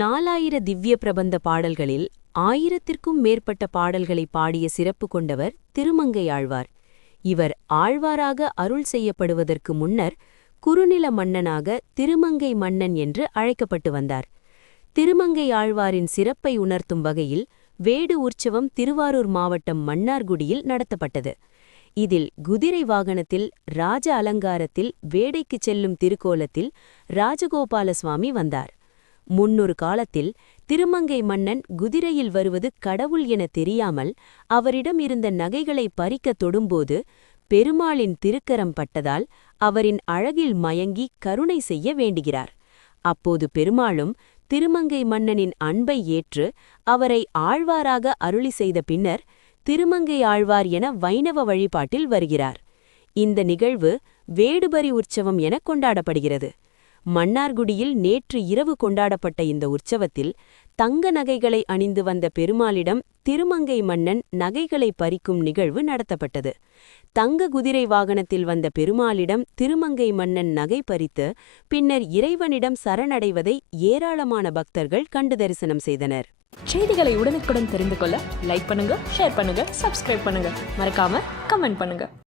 நாலாயிர திவ்ய பிரபந்த பாடல்களில் ஆயிரத்திற்கும் மேற்பட்ட பாடல்களை பாடிய சிறப்பு கொண்டவர் திருமங்கை ஆழ்வார் இவர் ஆழ்வாராக அருள் செய்யப்படுவதற்கு முன்னர் குறுநில மன்னனாக திருமங்கை மன்னன் என்று அழைக்கப்பட்டு வந்தார். திருமங்கை ஆழ்வாரின் சிறப்பை உணர்த்தும் வகையில் வேடு உற்சவம் திருவாரூர் மாவட்டம் மன்னார்குடியில் நடத்தப்பட்டது. இதில் குதிரை வாகனத்தில் ராஜ அலங்காரத்தில் வேடைக்குச் செல்லும் திருக்கோலத்தில் ராஜகோபால சுவாமி வந்தார். முன்னொரு காலத்தில் திருமங்கை மன்னன் குதிரையில் வருவது கடவுள் என தெரியாமல் அவரிடம் இருந்த நகைகளை பறிக்கத் தொடும்போது பெருமாளின் திருக்கரம் பட்டதால் அவரின் அழகில் மயங்கி கருணை செய்ய வேண்டுகிறார். அப்போது பெருமாளும் திருமங்கை மன்னனின் அன்பை ஏற்று அவரை ஆழ்வாராக அருளி செய்த பின்னர் திருமங்கை ஆழ்வார் என வைணவ வழிபாட்டில் வருகிறார். இந்த நிகழ்வு வேடுபரி உற்சவம் என கொண்டாடப்படுகிறது. மன்னார்குடியில் நேற்று இரவு கொண்டாடப்பட்ட இந்த உற்சவத்தில் தங்க நகைகளை அணிந்து வந்த பெருமாளிடம் திருமங்கை மன்னன் நகைகளை பறிக்கும் நிகழ்வு நடத்தப்பட்டது. தங்க குதிரை வாகனத்தில் வந்த பெருமாளிடம் திருமங்கை மன்னன் நகை பறித்து பின்னர் இறைவனிடம் சரணடைவதை ஏராளமான பக்தர்கள் கண்டு தரிசனம் செய்தனர். செய்திகளை உடனுக்குடன் தெரிந்து கொள்ள லைக் பண்ணுங்க ஷேர் பண்ணுங்க சப்ஸ்கிரைப் பண்ணுங்க. மறக்காம கமெண்ட் பண்ணுங்க.